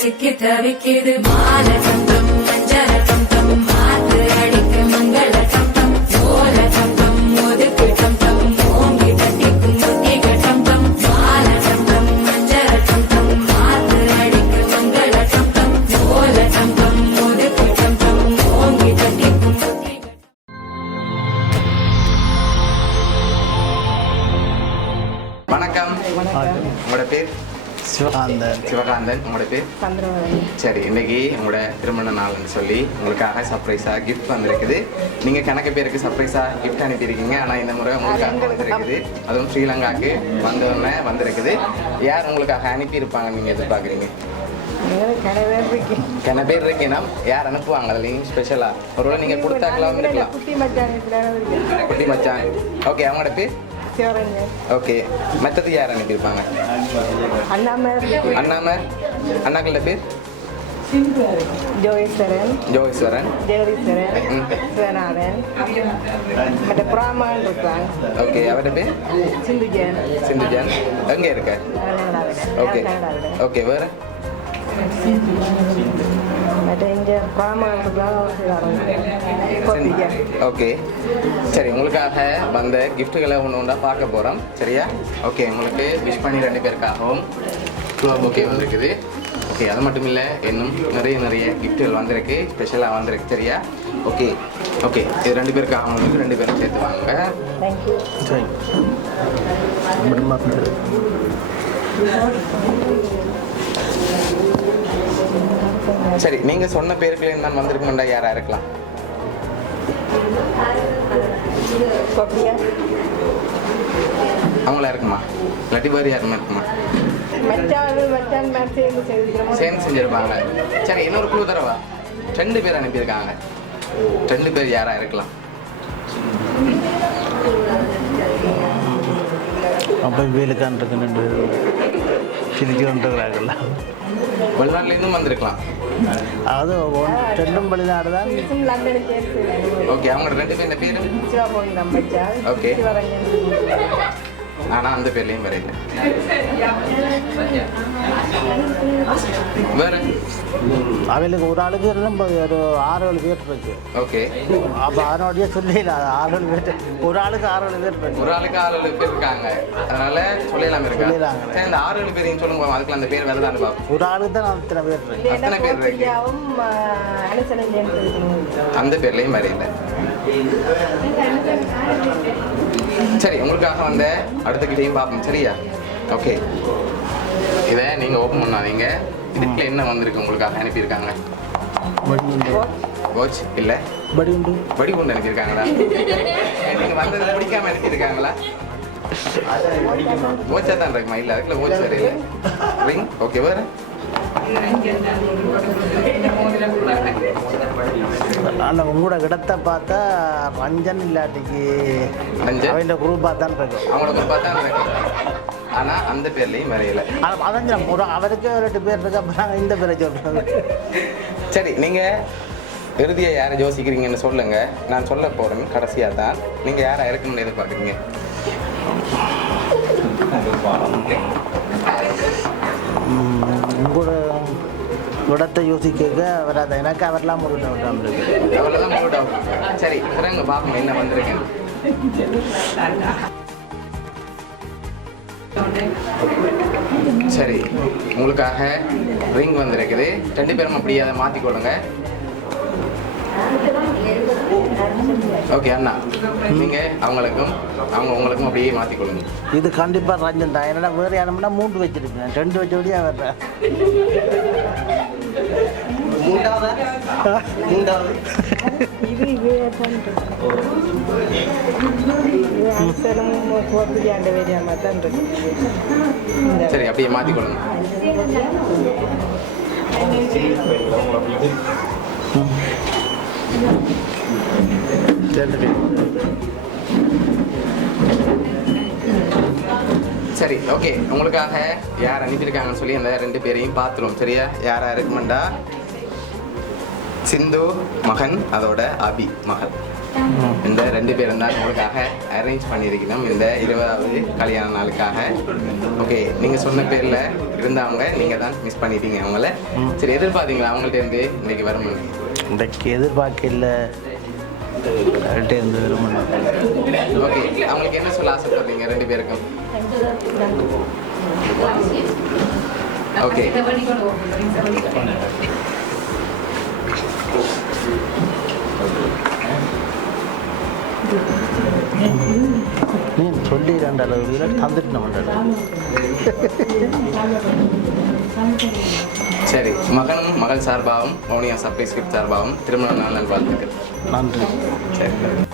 சிக்கி தவிக்குது மால தந்தம் மஞ்சள தந்தம் மாத்து அடிக்க மங்கள தந்தம் சோல தந்தம் ஒதுக்கு தந்தம் ஓங்கி தட்டிக்கும் முட்டிக தந்தம் மால தந்தம் மஞ்சள தந்தம் மாத்து அடிக்க மங்கள தந்தம் சோல தந்தம் ஒதுக்கு தந்தம் ஓங்கி தட்டிக்கும் முட்டிக. வணக்கம். உங்களோட பேர்? சிவகாந்தன். உங்களோட பேர்? சரி, இன்னைக்கு உங்களோட திருமண நாள்னு சொல்லி உங்களுக்காக சர்ப்ரைஸா கிஃப்ட் வந்திருக்குது. நீங்க கணக்கு பேருக்கு சர்ப்ரைஸா கிஃப்ட் அனுப்பியிருக்கீங்க. ஆனா இந்த முறை உங்களுக்காக வந்திருக்குது, அதுவும் ஸ்ரீலங்காக்கு வந்தோடனே வந்திருக்குது. யார் உங்களுக்காக அனுப்பியிருப்பாங்க நீங்க எதிர்பார்க்குறீங்க? கன பேர் இருக்கீங்கன்னா யார் அனுப்புவாங்க? அதுலேயும் ஸ்பெஷலா ஒருவேளை நீங்க கொடுத்தாக்கலாம் இருக்கலாம். குட்டி மச்சான். ஓகே, அவங்களோட பேர்? ஓகே, மற்றது யார் அனுப்பியிருப்பாங்க? அண்ணாமர். அண்ணாக்களோட பேர்? ஜோகேஸ்வரன், ஜெகதீஸ்வரன், சிவநாதன், மற்ற பிராமணன் இருக்காங்க. ஓகே, அவரோட பேர்? சிந்துஜன். எங்க இருக்க? ஓகே ஓகே, வேற? ஓகே, சரி, உங்களுக்காக வந்த கிஃப்ட்டுகளை ஒன்று ஒன்றா பார்க்க போகிறோம். சரியா? ஓகே, உங்களுக்கு விஷ் பண்ணி 2 பேருக்காகவும் ஃப்ளவர் பொக்கே வந்திருக்குது. ஓகே, அது மட்டும் இல்லை, இன்னும் நிறைய கிஃப்ட்டுகள் வந்திருக்கு, ஸ்பெஷலாக வந்திருக்கு. சரியா? ஓகே ஓகே, இது 2 பேருக்காக உங்களுக்கு 2 பேரும் சேர்த்து வாங்க. சரி, நீங்க சொன்ன பேருக்குள்ளே நான் வந்திருக்கணும்டா, யாரா இருக்கலாம்? அவங்களா இருக்குமா? இல்லாட்டி வேறு யாருமா இருக்குமா? சேர்ந்து செஞ்சிருப்பாங்க. சரி, இன்னொரு குழு தரவா? 2 பேர் அனுப்பியிருக்காங்க. 2 பேர் யாரா இருக்கலாம்? அப்போ வேலுக்கான் இருக்கு, சிரிச்சுக்கிறாங்கல்ல, வெளிநாட்டிலேருந்தும் வந்திருக்கலாம். அது 2 வெளிநாடு தான். ஓகே, அவங்க 2 பேர் என்ன பேர்? ஓகே, ஆனால் அந்த பேர்லையும் வரையில. வேற அவளுக்கு ஒரு ஆளுக்கு ஒரு 6-7 பேர் இருக்கு. ஓகே, அப்போ அதனோடைய சொல்லல, 6-7 பேர், ஒரு ஆளுக்கு 6-7 பேர் இருக்கு. ஒரு ஆளுக்கு 6-7 பேர் இருக்காங்க, அதனால சொல்லலாம் இருக்காங்க. சரி, அந்த 6-7 பேரையும் சொல்லுங்க, அதுக்குள்ள அந்த பேர் வேலை தான் பார்ப்போம். ஒரு ஆளுக்கு தான் அத்தனை பேர் இருக்கு. அத்தனை பேர் இருக்கு, அந்த பேர்லையும் வரையில. சரி, உங்களுக்காக வந்த அடுத்த கிட்டையும் பார்ப்போம். சரியா? ஓகே, இதை நீங்கள் ஓப்பன் பண்ணாதீங்க. இதுக்குள்ள என்ன வந்திருக்கு உங்களுக்காக அனுப்பியிருக்காங்க? வாட்ச் இல்லை, படி கொண்டு அனுப்பியிருக்காங்களா? நீங்கள் வந்ததை பிடிக்காம அனுப்பியிருக்காங்களா? வாட்சாக தான் இருக்குமா? இல்லை, அதுக்குள்ள வாட்ச் வேறு இல்லை. ரிங். ஓகே, வேறு? அந்த உங்களோட இடத்தை பார்த்தா ரஞ்சன் இல்லாட்டிக்கு அவங்க குரூப்பாக தான் இருக்கும். அவங்களோட குரூப்பாக தான் இருக்கும், ஆனால் அந்த பேர்லையும் வரையில. அதான் அவருக்கு 2 பேர் இருக்கு, அப்புறம் இந்த பேரை சொல்கிறாங்க. சரி, நீங்கள் இறுதியாக யாரை யோசிக்கிறீங்கன்னு சொல்லுங்கள். நான் சொல்ல போகிறேன் கடைசியாக தான். நீங்கள் யாரை இருக்குன்னு எதிர்பார்க்குறீங்க? உங்களோட இடத்தை யோசிக்க வராது எனக்கு. அவரெல்லாம் மூணு டவுன் இருக்கு. அவ்வளோதான் மூணு டவுன். சரி, இறங்க பார்ப்போம் என்ன வந்திருக்கேன். சரி, உங்களுக்காக ரிங் வந்திருக்குது. 2 பேரும் அப்படியே அதை மாற்றிக்கொள்ளுங்க. ஓகே அண்ணா, நீங்கள் அவங்களுக்கும் உங்களுக்கும் அப்படியே மாற்றிக்கொள்ளுங்க. இது கண்டிப்பாக ரஞ்சன் தான். என்னடா வேறு யாருன்னா 3 வச்சுருக்கேன், 2 வச்சபடியாக வர்றேன். சரி, அப்படியே மாற்றிக்கொள்ளுங்க. சரி, ஓகே, உங்களுக்காக யார் அனுப்பியிருக்காங்கன்னு சொல்லி அந்த 2 பேரையும் பார்த்துருவோம். சரியா? யாரா இருக்குமெண்டா சிந்து மகன், அதோட அபி மகள். இந்த 2 பேரும் தான் உங்களுக்காக அரேஞ்ச் பண்ணியிருக்கணும் இந்த 20வது கல்யாண நாளுக்காக. ஓகே, நீங்கள் சொன்ன பேரில் இருந்தவங்க நீங்கள் தான் மிஸ் பண்ணிட்டீங்க அவங்கள. சரி, எதிர்பார்த்தீங்களா அவங்கள்ட்ட இருந்து இன்னைக்கு வரும்போது? இன்றைக்கு எதிர்பார்க்கல இருந்து விரும்பணும். ஓகே, அவங்களுக்கு என்ன சொல்ல ஆசைப்படுறீங்க 2 பேருக்கும்? ஓகே, நீ சொல்லி 2 அளவு தந்துட்டு நம்ம சரி, மகனும் மகள் சார்பாகவும் மௌனியா சர்ப்ரைஸ் கிஃப்ட் சார்பாகவும் திருமண நாள் நல்வாழ்த்துக்கள். நன்றி. சரி.